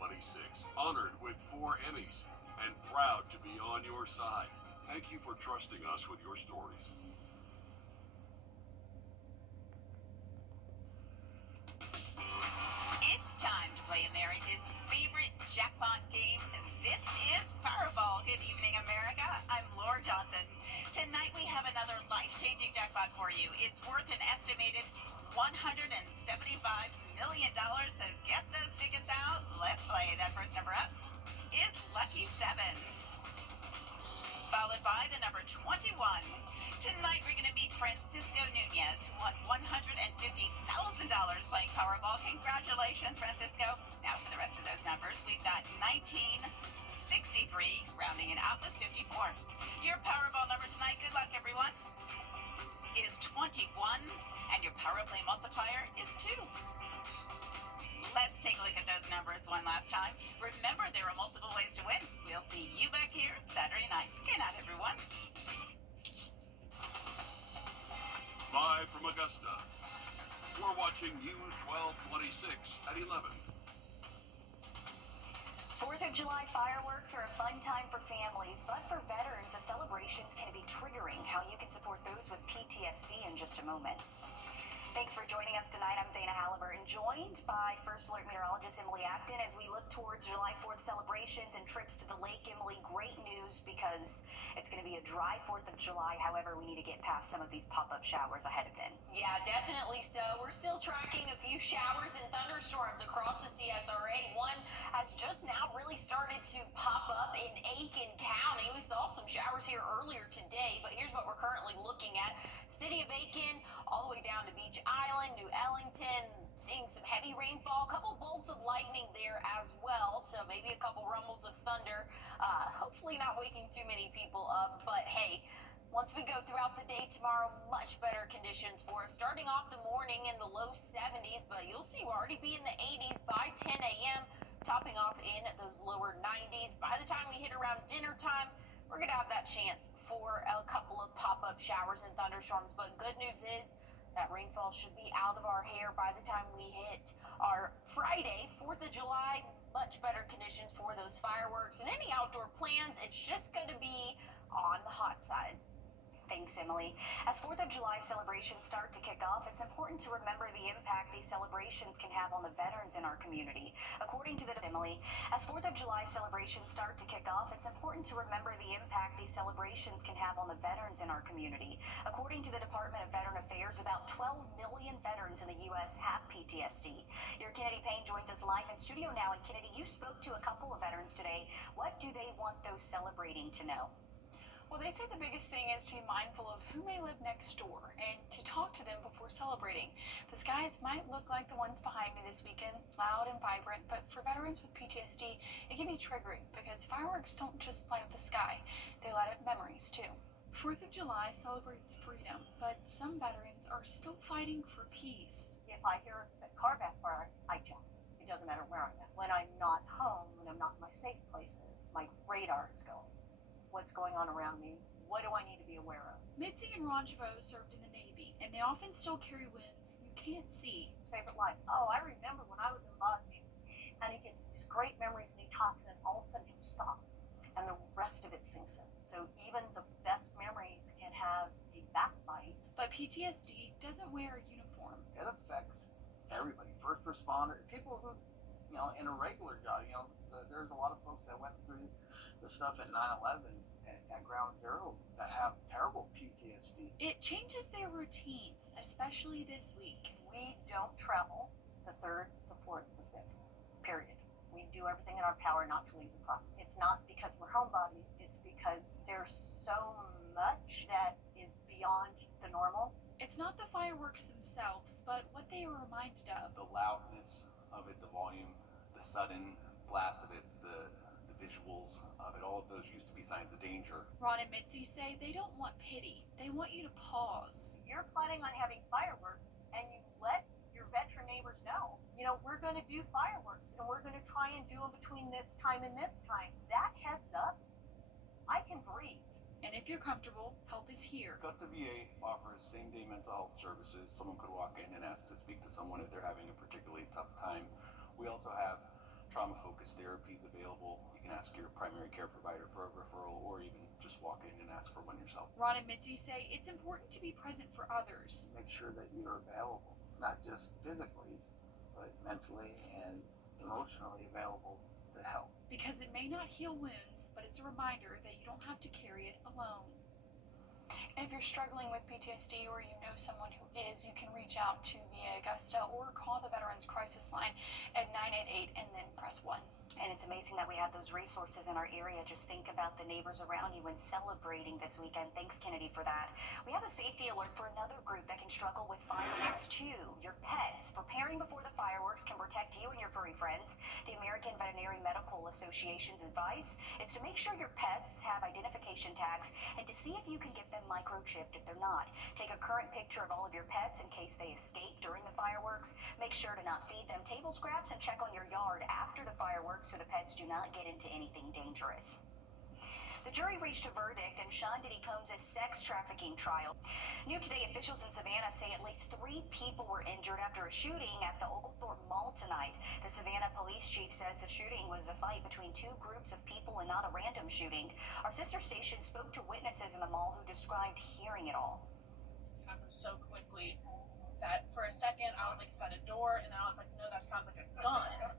26, honored with 4 Emmys, and proud to be on your side. Thank you for trusting us with your stories. It's time to play America's favorite jackpot game. This is Powerball. Good evening, America. I'm Laura Johnson. Tonight we have another life-changing jackpot for you. It's worth an estimated $175 million. So get those tickets out. Let's play. That first number up is Lucky 7, followed by the number 21. Tonight we're going to meet Francisco Nunez, who won $150,000 playing Powerball. Congratulations, Francisco. Now for the rest of those numbers, we've got 19, 63, rounding it out with 54. Your Powerball number tonight, good luck everyone, is 21, and your Power Play multiplier is 2. Let's take a look at those numbers one last time. Remember, there are multiple ways to win. We'll see you back here Saturday night. Good night, everyone. Live from Augusta, we're watching News 1226 at 11. 4th of July fireworks are a fun time for families, but for veterans, the celebrations can be triggering. How you can support those with PTSD in just a moment. Thanks for joining us tonight. I'm Zaina Halliburton, joined by First Alert meteorologist Emily Acton as we look towards July 4th celebrations and trips to the lake. Emily, great news because it's going to be a dry 4th of July. However, we need to get past some of these pop-up showers ahead of then. Yeah, definitely so. We're still tracking a few showers and thunderstorms across the CSRA. One has just now really started to pop up in Aiken County. We saw some showers here earlier today, but here's what we're currently looking at. City of Aiken, all the way down to Beach Island, New Ellington, seeing some heavy rainfall, a couple bolts of lightning there as well, so maybe a couple rumbles of thunder. Hopefully not waking too many people up, but hey, once we go throughout the day tomorrow, much better conditions for us. Starting off the morning in the low 70s, but you'll see we'll already be in the 80s by 10 a.m., topping off in those lower 90s. By the time we hit around dinner time, we're going to have that chance for a couple of pop-up showers and thunderstorms, but good news is that rainfall should be out of our hair by the time we hit our Friday, 4th of July. Much better conditions for those fireworks and any outdoor plans. It's just going to be on the hot side. Thanks, Emily. As 4th of July celebrations start to kick off, it's important to remember the impact these celebrations can have on the veterans in our community. According to Emily, as 4th of July celebrations start to kick off, it's important to remember the impact these celebrations can have on the veterans in our community. According to the Department of Veteran Affairs, about 12 million veterans in the U.S. have PTSD. Your Kennedy Payne joins us live in studio now. And Kennedy, you spoke to a couple of veterans today. What do they want those celebrating to know? Well, they say the biggest thing is to be mindful of who may live next door and to talk to them before celebrating. The skies might look like the ones behind me this weekend, loud and vibrant, but for veterans with PTSD, it can be triggering because fireworks don't just light up the sky, they light up memories too. 4th of July celebrates freedom, but some veterans are still fighting for peace. If I hear a car backfire, I jump. It doesn't matter where I'm at. When I'm not home, when I'm not in my safe places, my radar is going. What's going on around me? What do I need to be aware of? Mitzi and Wrdw served in the Navy, and they often still carry wounds you can't see. His favorite line. Oh, I remember when I was in Bosnia, and he gets these great memories, and he talks, and all of a sudden he'll stop, and the rest of it sinks in. So even the best memories can have a backbite. But PTSD doesn't wear a uniform. It affects everybody, first responder, people who, in a regular job, there's a lot of folks that went through the stuff at 9/11 at Ground Zero that have terrible PTSD. It changes their routine, especially this week. We don't travel the 3rd, the 4th, the 5th, period. We do everything in our power not to leave the property. It's not because we're homebodies, it's because there's so much that is beyond the normal. It's not the fireworks themselves, but what they are reminded of. The loudness of it, the volume, the sudden blast of it, the visuals of it, all of those used to be signs of danger. Ron and Mitzi say they don't want pity. They want you to pause. You're planning on having fireworks and you let your veteran neighbors know, we're going to do fireworks and we're going to try and do them between this time and this time. That heads up, I can breathe. And if you're comfortable, help is here. Augusta VA offers same-day mental health services. Someone could walk in and ask to speak to someone if they're having a particularly tough time. We also have trauma-focused therapies available. You can ask your primary care provider for a referral, or even just walk in and ask for one yourself. Ron and Mitzi say it's important to be present for others. Make sure that you're available, not just physically, but mentally and emotionally available to help. Because it may not heal wounds, but it's a reminder that you don't have to carry it alone. And if you're struggling with PTSD or you know someone who is, you can reach out to VA Augusta or call the Veterans Crisis Line at 988 and then press 1. And it's amazing that we have those resources in our area. Just think about the neighbors around you when celebrating this weekend. Thanks, Kennedy, for that. We have a safety alert for another group that can struggle with fireworks too. Your pets. Preparing before the fireworks can protect you and your furry friends. The American Veterinary Medical Association's advice is to make sure your pets have identification tags and to see if you can get them microchipped if they're not. Take a current picture of all of your pets in case they escape during the fireworks. Make sure to not feed them table scraps and check on your yard after the fireworks so the pets do not get into anything dangerous. The jury reached a verdict in Sean Diddy Combs' sex trafficking trial. New today, officials in Savannah say at least 3 people were injured after a shooting at the Oglethorpe Mall tonight. The Savannah police chief says the shooting was a fight between 2 groups of people and not a random shooting. Our sister station spoke to witnesses in the mall who described hearing it all. It happened so quickly that for a second I was like inside a door, and then I was like, no, that sounds like a gun.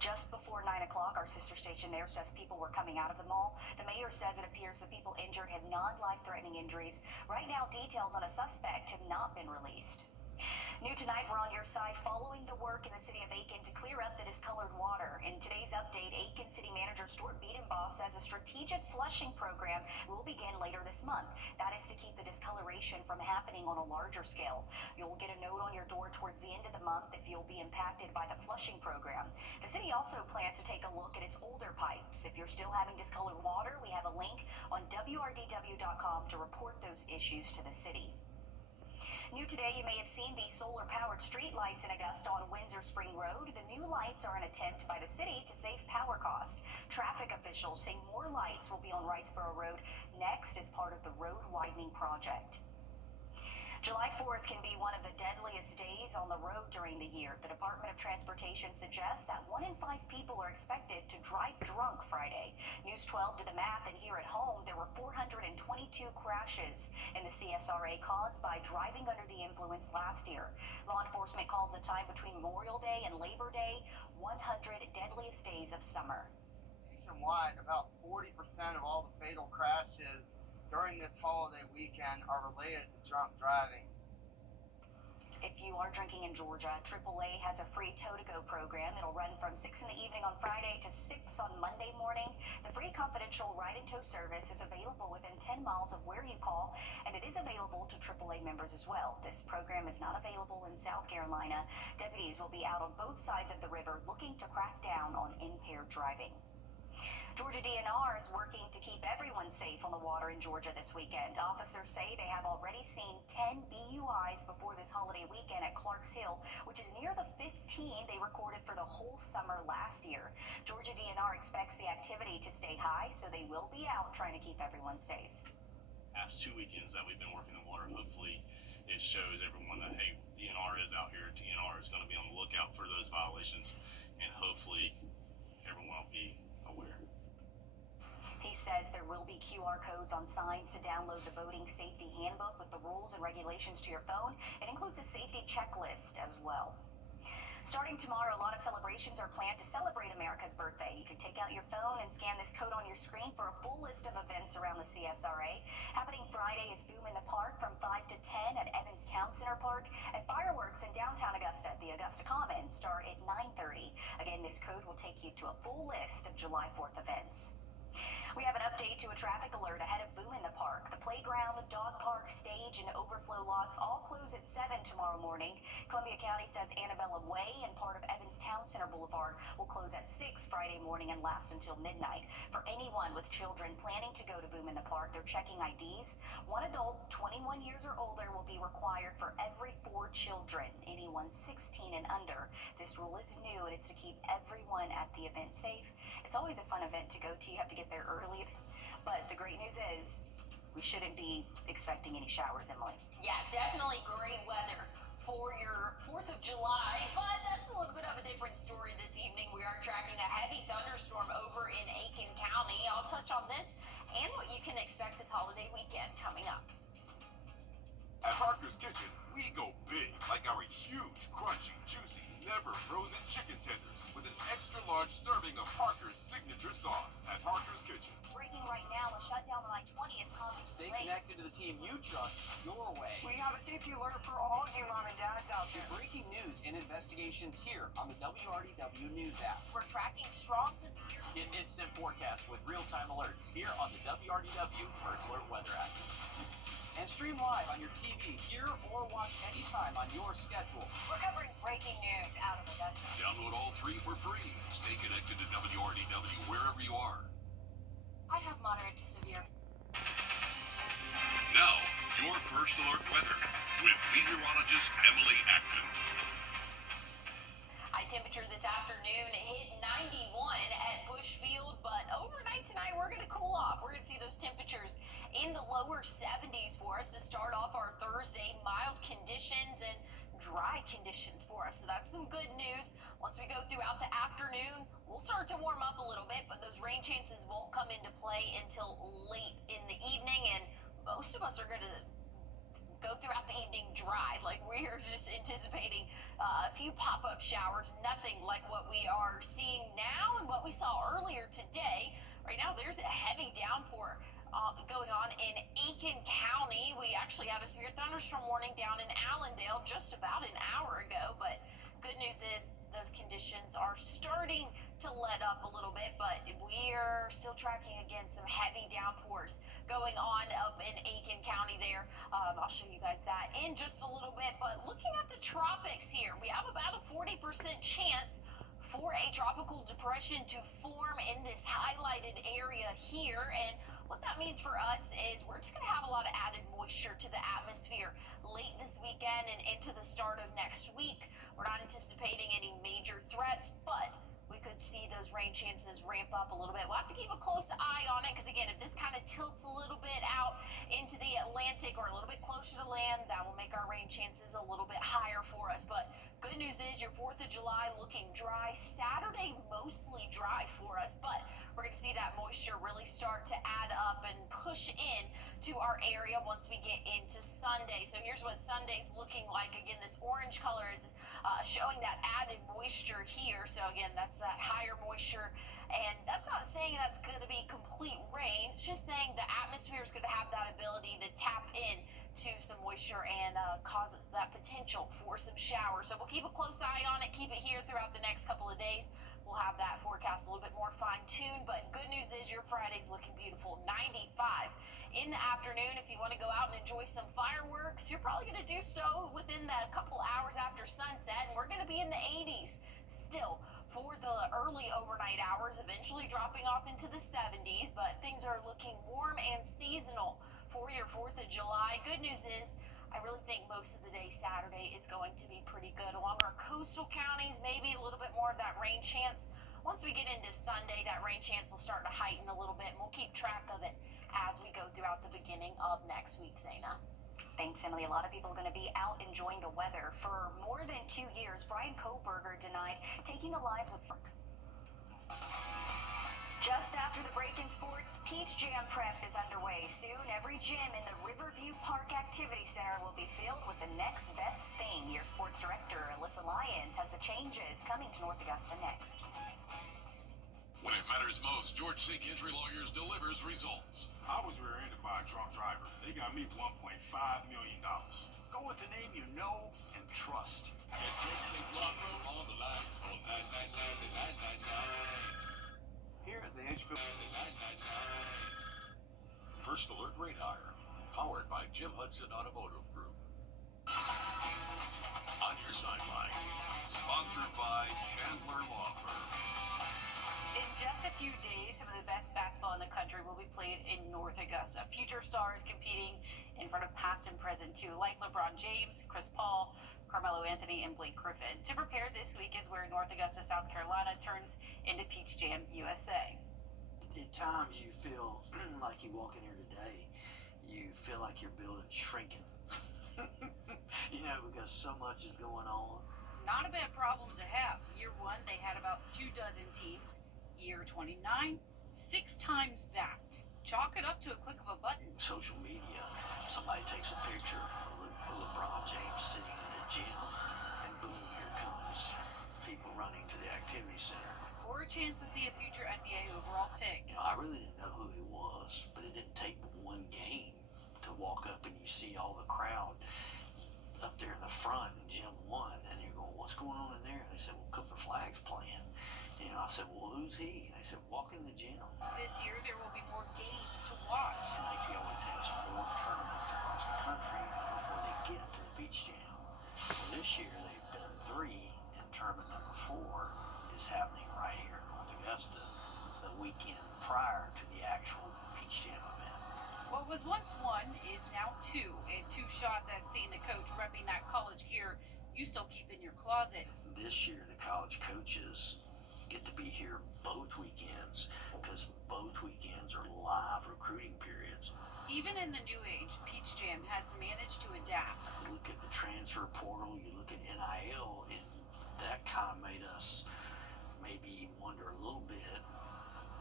Just before 9 o'clock, our sister station there says people were coming out of the mall. The mayor says it appears the people injured had non-life-threatening injuries. Right now, details on a suspect have not been released. New tonight, we're on your side following the work in the city of Aiken to clear up the discolored water. In today's update, Aiken City Manager Stuart Biedenbaugh says a strategic flushing program will begin later this month. That is to keep the discoloration from happening on a larger scale. You'll get a note on your door towards the end of the month if you'll be impacted by the flushing program. The city also plans to take a look at its older pipes. If you're still having discolored water, we have a link on wrdw.com to report those issues to the city. New today, you may have seen the solar-powered street lights in Augusta on Windsor Spring Road. The new lights are an attempt by the city to save power cost. Traffic officials say more lights will be on Wrightsboro Road next as part of the road widening project. July 4th can be one of the deadliest days on the road during the year. The Department of Transportation suggests that 1 in 5 people are expected to drive drunk Friday. News 12 did the math, and here at home, there were 422 crashes in the CSRA caused by driving under the influence last year. Law enforcement calls the time between Memorial Day and Labor Day 100 deadliest days of summer. Nationwide, about 40% of all the fatal crashes during this holiday weekend are related to drunk driving. If you are drinking in Georgia, AAA has a free tow-to-go program. It'll run from 6 in the evening on Friday to 6 on Monday morning. The free confidential ride and tow service is available within 10 miles of where you call, and it is available to AAA members as well. This program is not available in South Carolina. Deputies will be out on both sides of the river looking to crack down on impaired driving. Georgia DNR is working to keep everyone safe on the water in Georgia this weekend. Officers say they have already seen 10 BUIs before this holiday weekend at Clarks Hill, which is near the 15 they recorded for the whole summer last year. Georgia DNR expects the activity to stay high, so they will be out trying to keep everyone safe. Past 2 weekends that we've been working the water, hopefully it shows everyone that, hey, DNR is out here. DNR is going to be on the lookout for those violations, and hopefully everyone will be aware. He says there will be QR codes on signs to download the boating safety handbook with the rules and regulations to your phone. It includes a safety checklist as well. Starting tomorrow, a lot of celebrations are planned to celebrate America's birthday. You can take out your phone and scan this code on your screen for a full list of events around the CSRA. Happening Friday is Boom in the Park from 5 to 10 at Evans Town Center Park, and fireworks in downtown Augusta at the Augusta Commons start at 9:30. Again, this code will take you to a full list of July 4th events. We have an update to a traffic alert ahead of Boom in the Park. The playground, dog park, stage, and overflow lots all close at 7 tomorrow morning. Columbia County says Annabella Way and part of Evans Town Center Boulevard will close at 6 Friday morning and last until midnight. For anyone with children planning to go to Boom in the Park, they're checking IDs. One adult, 21 years or older, will be required for every 4 children. Anyone 16 and under. This rule is new, and it's to keep everyone at the event safe. It's always a fun event to go to. You have to get there early. But the great news is we shouldn't be expecting any showers, Emily. Yeah, definitely great weather for your 4th of July, but that's a little bit of a different story this evening. We are heavy thunderstorm over in Aiken County. I'll touch on this and what you can expect this holiday weekend coming up. At Parker's Kitchen, we go big, like our huge, crunchy, juicy, never frozen chicken tenders with an extra large serving of Parker's signature sauce. At Parker's Kitchen. Breaking right now, a shutdown on I-20 is causing Stay delays. connected to the team you trust your way. We have a safety alert for all you mom and dads out Get there. breaking news and investigations here on the WRDW News app. We're tracking strong to severe. Get instant forecasts with real-time alerts here on the WRDW First Alert Weather app. And stream live on your TV, here or watch anytime on your schedule. We're covering breaking news out of Augusta. Download all three for free. Stay connected to WRDW wherever you are. I have moderate to severe. Now, your First Alert weather with meteorologist Emily Acton. High temperature this afternoon hit 91 at Bushfield, but overnight tonight we're going to cool off. We're going to see those temperatures in the lower 70s for us to start off our Thursday. Mild conditions and dry conditions for us, so that's some good news. Once we go throughout the afternoon, we'll start to warm up a little bit, but those rain chances won't come into play until late in the evening, and most of us are going to go throughout the evening dry. Like, we're just anticipating a few pop-up showers, nothing like what we are seeing now and what we saw earlier today. Right now, there's a heavy downpour going on in Aiken County. We actually had a severe thunderstorm warning down in Allendale just about an hour ago, but good news is those conditions are starting to let up a little bit, but we're still tracking again some heavy downpours going on up in Aiken County there. I'll show you guys that in just a little bit, but looking at the tropics here, we have about a 40% chance for a tropical depression to form in this highlighted area here. And what that means for us is we're just going to have a lot of added moisture to the atmosphere late this weekend and into the start of next week. We're not anticipating any major threats, but we could see those rain chances ramp up a little bit. We'll have to keep a close eye on it because, again, if this kind of tilts a little bit out into the Atlantic or a little bit closer to land, that will make our rain chances a little bit higher for us. But good news is your 4th of July looking dry. Saturday mostly dry for us, but we're going to see that moisture really start to add up and push in to our area once we get into Sunday. So here's what Sunday's looking like. Again, this orange color is showing that added moisture here. So again, that's that higher moisture, and that's not saying that's going to be complete rain. It's just saying the atmosphere is going to have that ability to tap in to some moisture and cause that potential for some showers. So we'll keep a close eye on it, keep it here throughout the next couple of days. We'll have that forecast a little bit more fine-tuned, but good news is your Friday's looking beautiful. 95 in the afternoon. If you want to go out and enjoy some fireworks, you're probably going to do so within a couple hours after sunset, and we're going to be in the 80s still for the early overnight hours, eventually dropping off into the 70s, but things are looking warm and seasonal for your 4th of July. Good news is I really think most of the day Saturday is going to be pretty good. Along our coastal counties, maybe a little bit more of that rain chance. Once we get into Sunday, that rain chance will start to heighten a little bit, and we'll keep track of it as we go throughout the beginning of next week, Zaina. Thanks, Emily. A lot of people are going to be out enjoying the weather. For more than 2 years, Brian Koberger denied taking the lives of... Just after the break in sports, Peach Jam prep is underway. Soon, every gym in the Riverview Park Activity Center will be filled with the next best thing. Your sports director, Alyssa Lyons, has the changes coming to North Augusta next. When it matters most, George Sink Injury Lawyers delivers results. I was rear-ended by a drunk driver. They got me $1.5 million. Go with the name you know and trust. Get George Sink Law Firm on the line. Call 999-9999. Here at the Edgefield. First Alert Radar, powered by Jim Hudson Automotive Group. On your sideline, sponsored by Chandler Law Firm. In just a few days, some of the best basketball in the country will be played in North Augusta. Future stars competing in front of past and present too, like LeBron James, Chris Paul, Carmelo Anthony, and Blake Griffin. To prepare, this week is where North Augusta, South Carolina turns into Peach Jam USA. At times you feel like you walk in here today, you feel like your building's shrinking. Because so much is going on. Not a bad problem to have. Year one, they had about 24 teams. Year 29, 6 times that. Chalk it up to a click of a button. Social media, somebody takes a picture of LeBron James sitting in a gym, and boom, here comes people running to the activity center. Or a chance to see a future NBA overall pick. You know, I really didn't know who he was, but it didn't take but one game to walk up and you see all the crowd up there in the front in gym 1, and you're going, what's going on in there? And they said, well, Cooper Flag's playing. You know, I said, well, who's he? And they said, walk in the gym. This year there will be more games to watch. Nike always has 4 tournaments across the country before they get to the beach jam. Well, this year they've done 3, and tournament number 4 is happening right here in North Augusta the weekend prior to the actual beach jam event. What was once 1 is now 2, and 2 shots at seeing the coach repping that college gear you still keep in your closet. This year the college coaches get to be here both weekends because both weekends are live recruiting periods. Even in the new age, Peach Jam has managed to adapt. You look at the transfer portal, you look at NIL, and that kind of made us maybe wonder a little bit,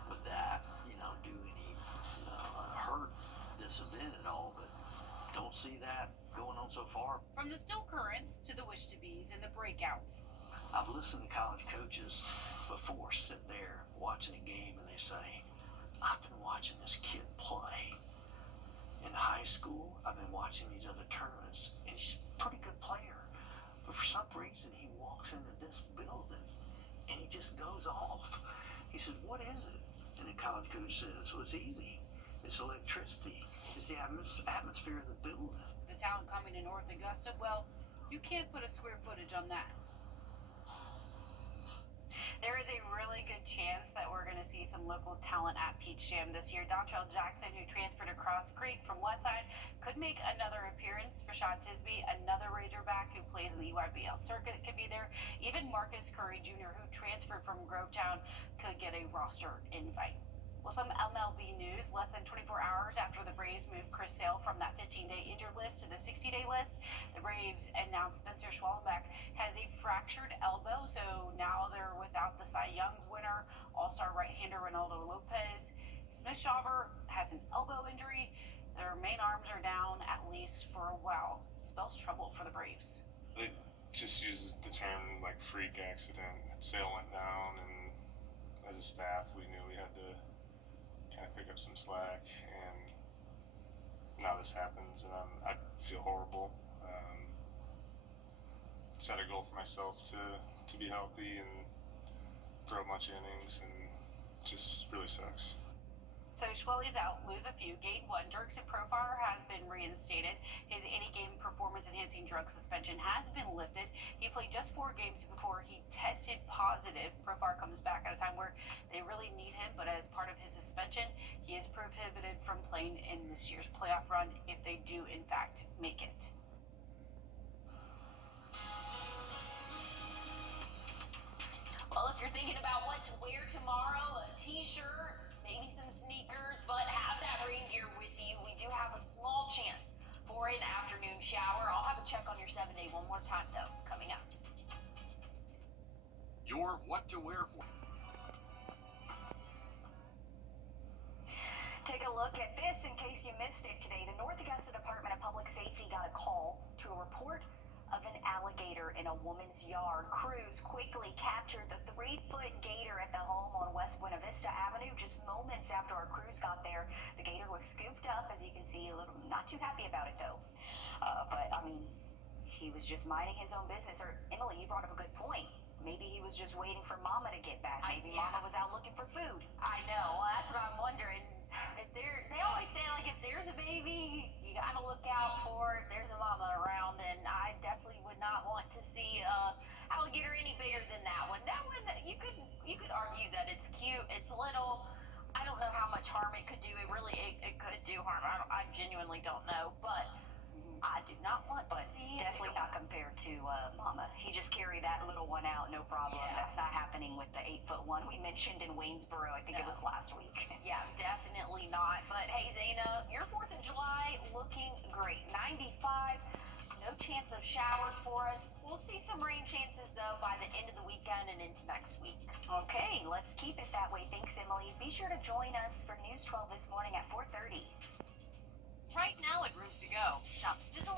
would that, you know, do any hurt this event at all, but don't see that going on so far. From the still currents to the wish to be's and the breakouts. I've listened to college coaches before sit there watching a game and they say, I've been watching this kid play. In high school, I've been watching these other tournaments, and he's a pretty good player. But for some reason, he walks into this building, and he just goes off. He says, what is it? And the college coach says, well, it's easy. It's electricity. It's the atmosphere of the building. The talent coming to North Augusta, well, you can't put a square footage on that. There is a really good chance that we're going to see some local talent at Peach Jam this year. Dontrell Jackson, who transferred across Creek from Westside, could make another appearance. Rashad Tisby, another Razorback who plays in the EYBL circuit, could be there. Even Marcus Curry Jr., who transferred from Grovetown, could get a roster invite. Well, some MLB news. Less than 24 hours after the Braves moved Chris Sale from that 15-day injured list to the 60-day list, the Braves announced Spencer Schwallenbach has a fractured elbow, so now they're without the Cy Young winner, all-star right-hander Ronaldo Lopez. Smith-Shawver has an elbow injury. Their main arms are down, at least for a while. Spells trouble for the Braves. They just use the term like freak accident. Sale went down, and as a staff, we knew we had to kind of pick up some slack, and now this happens, and I feel horrible. Set a goal for myself to be healthy and throw a bunch of innings, and just really sucks. So Schwelly's out, lose a few, gain 1. Dirksen Profar has been reinstated. His any-game performance-enhancing drug suspension has been lifted. He played just 4 games before he tested positive. Profar comes back at a time where they really need him, but as part of his suspension, he is prohibited from playing in this year's playoff run if they do, in fact, make it. Well, if you're thinking about what to wear tomorrow, a t-shirt, maybe some sneakers, but have that rain gear with you. We do have a small chance for an afternoon shower. I'll have a check on your 7-day one more time, though, coming up. Your what to wear for. Take a look at this in case you missed it today. The North Augusta Department of Public Safety got a call to a report of an alligator in a woman's yard. Crews quickly captured the 3-foot gator at the home on West Buena Vista Avenue. Just moments after our crews got there, the gator was scooped up, as you can see, a little not too happy about it though. But I mean, he was just minding his own business. Or Emily, you brought up a good point. Maybe he was just waiting for Mama to get back. Maybe Mama was out looking for food. I know. Well, that's what I'm wondering. They always say, like, if there's a baby, you gotta look out for it. There's a mama around, and I definitely would not want to see alligator any bigger than that one. That one, you could argue that it's cute, it's little. I don't know how much harm it could do. It could do harm. I genuinely don't know, but I do not want to see it. Definitely not compared to Mama. He just carried that little one out, no problem. Yeah. That's not happening with the 8-foot one we mentioned in Waynesboro. I think it was last week. Yeah, definitely not. But hey, Zaina, your 4th of July looking great. 95, no chance of showers for us. We'll see some rain chances, though, by the end of the weekend and into next week. Okay, let's keep it that way. Thanks, Emily. Be sure to join us for News 12 this morning at 4:30. Right now at Rooms to Go, shop sizzling